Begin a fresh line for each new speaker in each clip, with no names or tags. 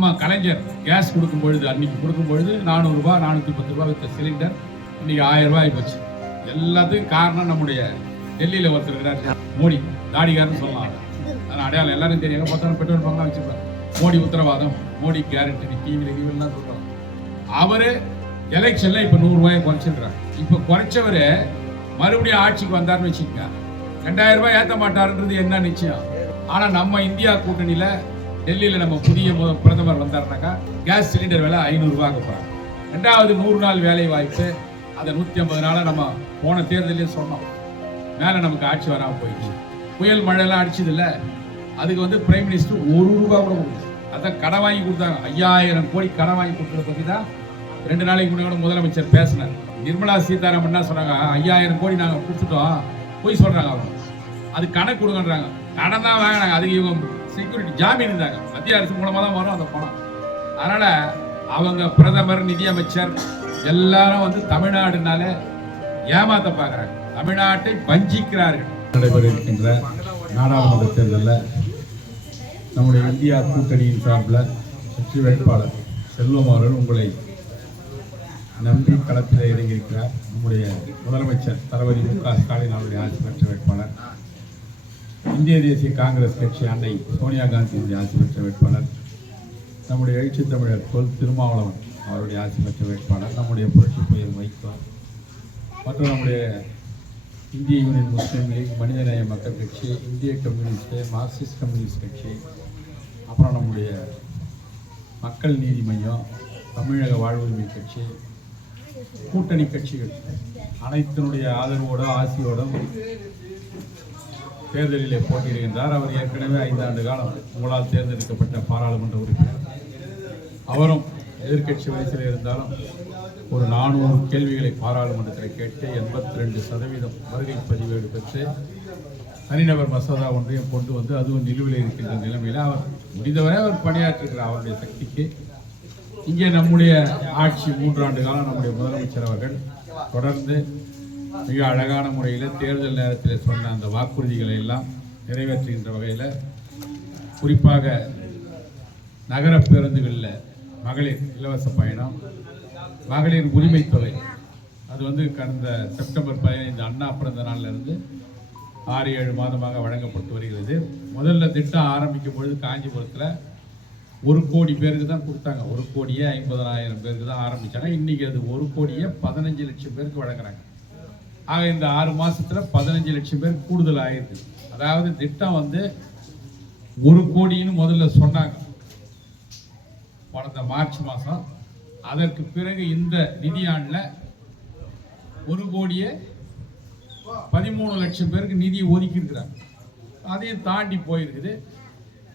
நம்ம கலைஞர் கேஸ் கொடுக்கும் பொழுது அன்னைக்கு கொடுக்கும் பொழுது நானூறுரூபா நானூற்றி பத்து ரூபா வித்த சிலிண்டர் இன்னைக்கு ஆயிரம் ரூபாய் போச்சு. எல்லாத்துக்கும் காரணம் நம்முடைய டெல்லியில் ஒருத்தர் இருக்கிறார். மோடி தாடிகாரன்னு சொல்லலாம். ஆனால் அடையாளம் எல்லாரும் தெரியும். எங்கே பார்த்தாலும் பெட்ரோல் பங்கெலாம் வச்சுருப்பார். மோடி உத்தரவாதம் மோடி கேரண்டி டிவியில் டிவிலாம் சொல்கிறோம் அவர் எலெக்ஷன்ல இப்போ நூறுரூவாயை குறைச்சிருக்கிறார். இப்போ குறைச்சவர் மறுபடியும் ஆட்சிக்கு வந்தாருன்னு வச்சுக்கோங்க. ரெண்டாயிரம் ரூபாய் ஏற்ற மாட்டாருன்றது என்ன நிச்சயம்? ஆனால் நம்ம இந்தியா கூட்டணியில் டெல்லியில் நம்ம புதிய பிரதமர் வந்தாருனாக்கா கேஸ் சிலிண்டர் விலை ஐநூறு போகிறாங்க ரெண்டாவது நூறு நாள் வேலை வாய்ப்பு. அதை நூற்றி ஐம்பது நாளாக நம்ம போன தேர்தலே சொன்னோம். மேலே நமக்கு ஆட்சி வராமல் போயிடுச்சு. புயல் மழைலாம் அடிச்சது இல்லை அதுக்கு வந்து பிரைம் மினிஸ்டர் ஒரு ரூபா கூட கொடுத்து அதான் கடன் வாங்கி கொடுத்தாங்க. ஐயாயிரம் கோடி கடன் வாங்கி கொடுக்குறத பற்றி தான் ரெண்டு நாளைக்கு முன்னாடி கூட முதலமைச்சர் பேசினார். நிர்மலா சீதாராமன் என்ன சொன்னாங்க? ஐயாயிரம் கோடி நாங்கள் கொடுத்துட்டோம். போய் சொல்கிறாங்க அவங்க. அது கணக்கு கொடுங்கன்றாங்க. கடன் தான் வாங்கினாங்க அதுக்கு இவங்க செக்யூரிட்டி ஜாமீன் இருந்தாங்க. மத்திய அரசு மூலமாக தான் வரும் அந்த பணம். அதனால் அவங்க பிரதமர் நிதியமைச்சர் எல்லாரும் வந்து தமிழ்நாடுனாலே ஏமாத்த பார்க்குறாங்க. தமிழ்நாட்டை வஞ்சிக்கிறார்கள். நடைபெற இருக்கின்ற நாடாளுமன்ற தேர்தலில் நம்முடைய இந்தியா கூட்டணியின் சார்பில் வெற்றி வேட்பாளர் செல்வம் அவர்கள் உங்களை நம்பி களத்தில் இறங்கியிருக்கிறார். நம்முடைய முதலமைச்சர் தளபதி மு க ஸ்டாலின் அவருடைய ஆட்சி பெற்ற வேட்பாளர். இந்திய தேசிய காங்கிரஸ் கட்சி அன்னை சோனியா காந்தியுடைய ஆட்சி பெற்ற வேட்பாளர் நம்முடைய எழுச்சி தமிழர் தொல் திருமாவளவன் அவருடைய ஆட்சி பெற்ற வேட்பாளர் நம்முடைய புரட்சி புயல் வைகோ மற்றும் நம்முடைய இந்திய யூனியன் முஸ்லீம் லீக் மனிதநேய மக்கள் கட்சி இந்திய கம்யூனிஸ்ட் மார்க்சிஸ்ட் கம்யூனிஸ்ட் கட்சி அப்புறம் நம்முடைய மக்கள் நீதி மையம் தமிழக வாழ்வுரிமை கட்சி கூட்டணி கட்சிகள் அனைத்தினுடைய ஆதரவோடும் ஆசியோடும் தேர்தலிலே போட்டியிடுகின்றார். அவர் ஏற்கனவே ஐந்தாண்டு காலம் உங்களால் தேர்ந்தெடுக்கப்பட்ட பாராளுமன்ற உறுப்பினர். அவரும் எதிர்க்கட்சி வயசில் இருந்தாலும் ஒரு நானூறு கேள்விகளை பாராளுமன்றத்தில் கேட்டு எண்பத்தி ரெண்டு சதவீதம் வருகை பதிவேடு பெற்று தனிநபர் மசோதா ஒன்றையும் கொண்டு வந்து அதுவும் நிலுவையில் இருக்கின்ற நிலைமையில் அவர் முடிந்தவரை அவர் பணியாற்றுகிறார் அவருடைய சக்திக்கு. இங்கே நம்முடைய ஆட்சி மூன்றாண்டு காலம் நம்முடைய முதலமைச்சர் அவர்கள் தொடர்ந்து மிக அழகான முறையில் தேர்தல் நேரத்தில் சொன்ன அந்த வாக்குறுதிகளை எல்லாம் நிறைவேற்றுகின்ற வகையில் குறிப்பாக நகர பேருந்துகளில் மகளிர் இலவச பயணம் மகளிர் உரிமை தொகை. அது வந்து கடந்த செப்டம்பர் பதினைந்து அண்ணா பிறந்த நாளிலிருந்து ஆறு ஏழு மாதமாக வழங்கப்பட்டு வருகிறது. முதல்ல திட்டம் ஆரம்பிக்கும் பொழுது காஞ்சிபுரத்தில் ஒரு கோடி பேருக்கு தான் கொடுத்தாங்க. ஒரு கோடியே ஐம்பதனாயிரம் பேருக்கு தான் ஆரம்பித்தாங்க இன்றைக்கி அது ஒரு கோடியே பதினஞ்சு லட்சம் பேருக்கு வழங்குறாங்க. ஆக இந்த ஆறு மாசத்துல பதினஞ்சு லட்சம் பேர் கூடுதல் ஆயிருக்கு. அதாவது திட்டம் வந்து ஒரு கோடின்னு முதல்ல சொன்னாங்க. கடந்த மார்ச் மாதம் அதற்கு பிறகு இந்த நிதியாண்டில் ஒரு கோடியே பதிமூணு லட்சம் பேருக்கு நிதி ஒதுக்கி இருக்கிறாங்க அதையும் தாண்டி போயிருக்குது.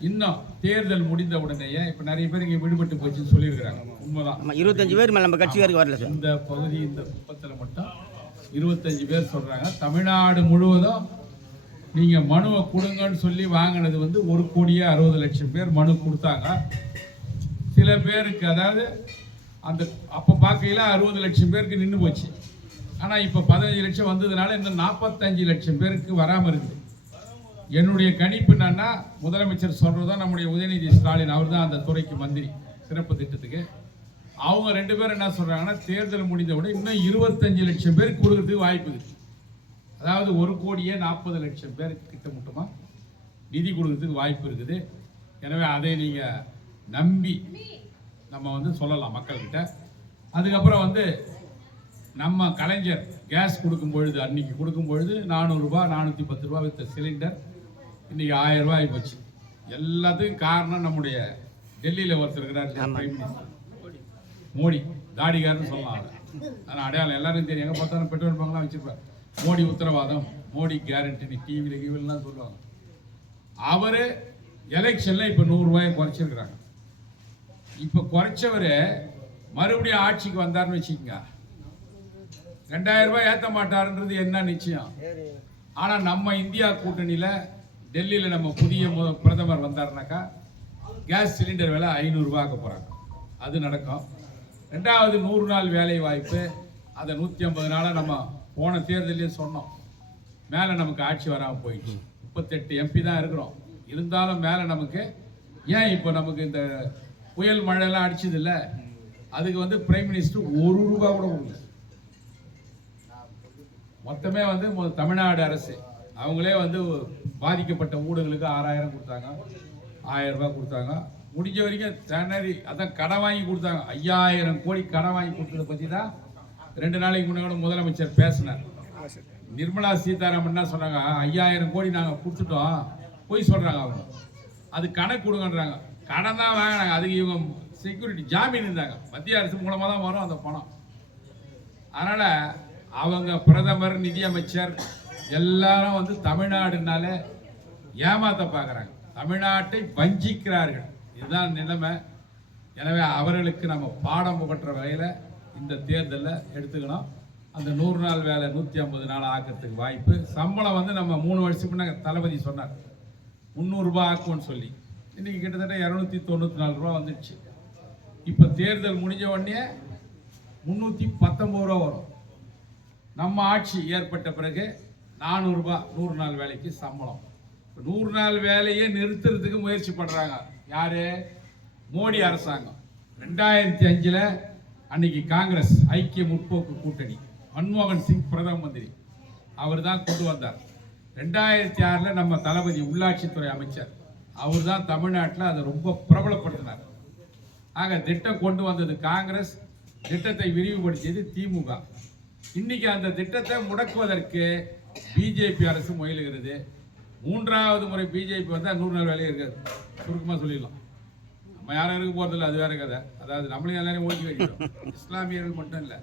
இன்னும் தேர்தல் முடிந்த உடனேயே இப்போ நிறைய பேர் இங்கே விடுபட்டு போச்சுன்னு சொல்லியிருக்கிறாங்க. உண்மைதான்.
இருபத்தஞ்சு பேர் நம்ம கட்சிக்காருக்கு வரல
இந்த பகுதி இந்த குப்பத்தில் மட்டும் இருபத்தஞ்சு பேர் சொல்கிறாங்க தமிழ்நாடு முழுவதும் நீங்கள் மனுவை கொடுங்கன்னு சொல்லி வாங்கினது வந்து ஒரு கோடியே அறுபது லட்சம் பேர் மனு கொடுத்தாங்க. சில பேருக்கு அதாவது அந்த அப்போ பார்க்கையில அறுபது லட்சம் பேருக்கு நின்று போச்சு. ஆனால் இப்போ பதினஞ்சு லட்சம் வந்ததுனால இன்னும் நாற்பத்தஞ்சு லட்சம் பேருக்கு வராமல் இருக்குது என்னுடைய கணிப்பு என்னன்னா முதலமைச்சர் சொல்கிறது தான் நம்முடைய உதயநிதி ஸ்டாலின் அவர் தான் அந்த துறைக்கு மந்திரி. சிறப்பு திட்டத்துக்கு. அவங்க ரெண்டு பேரும் என்ன சொல்றாங்கன்னா தேர்தல் முடிந்தவுடன் இன்னும் இருபத்தஞ்சு லட்சம் பேருக்கு கொடுக்கறதுக்கு வாய்ப்பு இருக்கு. அதாவது ஒரு கோடியே நாற்பது லட்சம் பேருக்கு கிட்ட மட்டுமா நிதி கொடுக்கறதுக்கு வாய்ப்பு இருக்குது. எனவே அதை நீங்க நம்பி நம்ம வந்து சொல்லலாம் மக்கள்கிட்ட. அதுக்கப்புறம் வந்து நம்ம கலைஞர் கேஸ் கொடுக்கும் பொழுது அன்னைக்கு கொடுக்கும் பொழுது நானூறுரூபா நானூற்றி பத்து ரூபா வித்த சிலிண்டர் இன்னைக்கு ஆயிரம் ரூபாய் போச்சு. எல்லாத்துக்கும் காரணம் நம்முடைய டெல்லியில் ஒருத்தர் இருக்கிறார் பிரைம் மினிஸ்டர் மோடி தாடிகாரன்னு சொல்லலாம் ஆனால் அடையாளம் எல்லாரும் தெரியும். எங்கே பார்த்தாலும் பெட்ரோல் பங்கெலாம் வச்சுருப்பார். மோடி உத்தரவாதம் மோடி கேரண்டின்னு டிவியில் கீவிலாம் சொல்லுவாங்க. அவர் எலெக்ஷனில் இப்போ நூறுரூவாயை குறைச்சிருக்கிறாங்க. இப்போ குறைச்சவர் மறுபடியும் ஆட்சிக்கு வந்தாருன்னு வச்சுக்கோங்க. ரெண்டாயிரம் ரூபாய் ஏற்ற மாட்டாருன்றது என்ன நிச்சயம்? ஆனால் நம்ம இந்தியா கூட்டணியில் டெல்லியில் நம்ம புதிய பிரதமர் வந்தாருனாக்கா கேஸ் சிலிண்டர் விலை ஐநூறுரூவா ஆக்க போகிறாங்க அது நடக்கும். ரெண்டாவது நூறு நாள் வேலை வாய்ப்பு அதை நூற்றி ஐம்பது நாளாக நம்ம போன தேர்தலையும் சொன்னோம். மேலே நமக்கு ஆட்சி வராமல் போயிடுச்சு. முப்பத்தெட்டு எம்பி தான் இருக்கிறோம். இருந்தாலும் மேலே நமக்கு ஏன் இப்போ நமக்கு இந்த புயல் மழையெல்லாம் அடிச்சது இல்லை? அதுக்கு வந்து பிரைம் மினிஸ்டர் ஒரு ரூபா கூட கொடுக்கல. மொத்தமே வந்து தமிழ்நாடு அரசு. அவங்களே வந்து பாதிக்கப்பட்ட ஊடுகளுக்கு ஆறாயிரம் கொடுத்தாங்க. ஆயிரம் ரூபாய் கொடுத்தாங்க. முடிஞ்ச வரைக்கும் திணறி அதான் கடன் வாங்கி கொடுத்தாங்க. ஐயாயிரம் கோடி கடன் வாங்கி கொடுத்ததை பற்றி தான் ரெண்டு நாளைக்கு முன்னாடி முதலமைச்சர் பேசினார். நிர்மலா சீதாராமன் என்ன சொன்னாங்க? ஐயாயிரம் கோடி நாங்கள் கொடுத்துட்டோம். போய் சொல்கிறாங்க அவங்க. அது கணக்கு கொடுங்கன்றாங்க. கடன் தான் வாங்கினாங்க. அதுக்கு இவங்க செக்யூரிட்டி ஜாமீன் இருந்தாங்க. மத்திய அரசு மூலமாக தான் வரும் அந்த பணம். அதனால் அவங்க பிரதமர் நிதியமைச்சர் எல்லாரும் வந்து தமிழ்நாடுனால ஏமாத்த பார்க்குறாங்க. தமிழ்நாட்டை வஞ்சிக்கிறார்கள். இதுதான் நிலைமை. எனவே அவர்களுக்கு நம்ம பாடம் புகற்ற வகையில் இந்த தேர்தலில் எடுத்துக்கணும். அந்த நூறு நாள் வேலை நூற்றி ஐம்பது நாள் ஆக்கிறதுக்கு வாய்ப்பு. சம்பளம் வந்து நம்ம மூணு வருஷத்துக்கு முன்னாடி தளபதி சொன்னார். முந்நூறுரூபா ஆக்குவோன்னு சொல்லி. இன்றைக்கி கிட்டத்தட்ட இரநூத்தி தொண்ணூற்றி நாலு ரூபா வந்துடுச்சு இப்போ தேர்தல் முடிஞ்ச உடனே முந்நூற்றி பத்தொம்பது ரூபா வரும். நம்ம ஆட்சி ஏற்பட்ட பிறகு நானூறுரூபா நூறு நாள் வேலைக்கு சம்பளம். நூறு நாள் வேலையை நிறுத்துறதுக்கு முயற்சி பண்ணுறாங்க யார்? மோடி அரசாங்கம். ரெண்டாயிரத்தி அஞ்சில் அன்னைக்கு காங்கிரஸ் ஐக்கிய முற்போக்கு கூட்டணி. மன்மோகன் சிங் பிரதம மந்திரி. அவர் தான் கொண்டு வந்தார். ரெண்டாயிரத்தி ஆறில் நம்ம தளபதி உள்ளாட்சித்துறை அமைச்சர். அவர் தான் தமிழ்நாட்டில் அதை ரொம்ப பிரபலப்படுத்தினார். ஆக திட்டம் கொண்டு வந்தது காங்கிரஸ். திட்டத்தை விரிவுபடுத்தியது திமுக. இன்னைக்கு அந்த திட்டத்தை முடக்குவதற்கு பிஜேபி அரசு முயலுகிறது. மூன்றாவது முறை பிஜேபி வந்தால் நூறு நாள் வேலையே இருக்காது. சுருக்கமாக சொல்லிடலாம். நம்ம யாரும் இருக்க போகிறதில்ல அது வேற கதை. அதாவது நம்மளையும் எல்லாரையும் ஓட்டி வைக்கிறோம் இஸ்லாமியர்கள் மட்டும் இல்லை.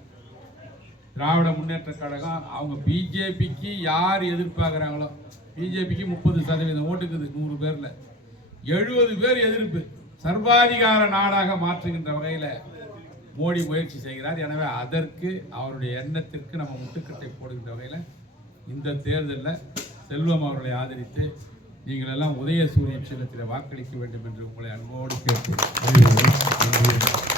திராவிட முன்னேற்ற கழகம் அவங்க பிஜேபிக்கு யார் எதிர்பார்க்குறாங்களோ பிஜேபிக்கு முப்பது சதவீதம் ஓட்டுக்குது நூறு பேரில். எழுபது பேர் எதிர்ப்பு. சர்வாதிகார நாடாக மாற்றுகின்ற வகையில் மோடி முயற்சி செய்கிறார். எனவே அதற்கு அவருடைய எண்ணத்திற்கு நம்ம முட்டுக்கட்டை போடுகின்ற வகையில் இந்த தேர்தலில் செல்வம் அவர்களை ஆதரித்து நீங்கள் எல்லாம் உதய சூரிய சின்னத்தில் வாக்களிக்க வேண்டும் என்று உங்களை அன்போடு கேட்டு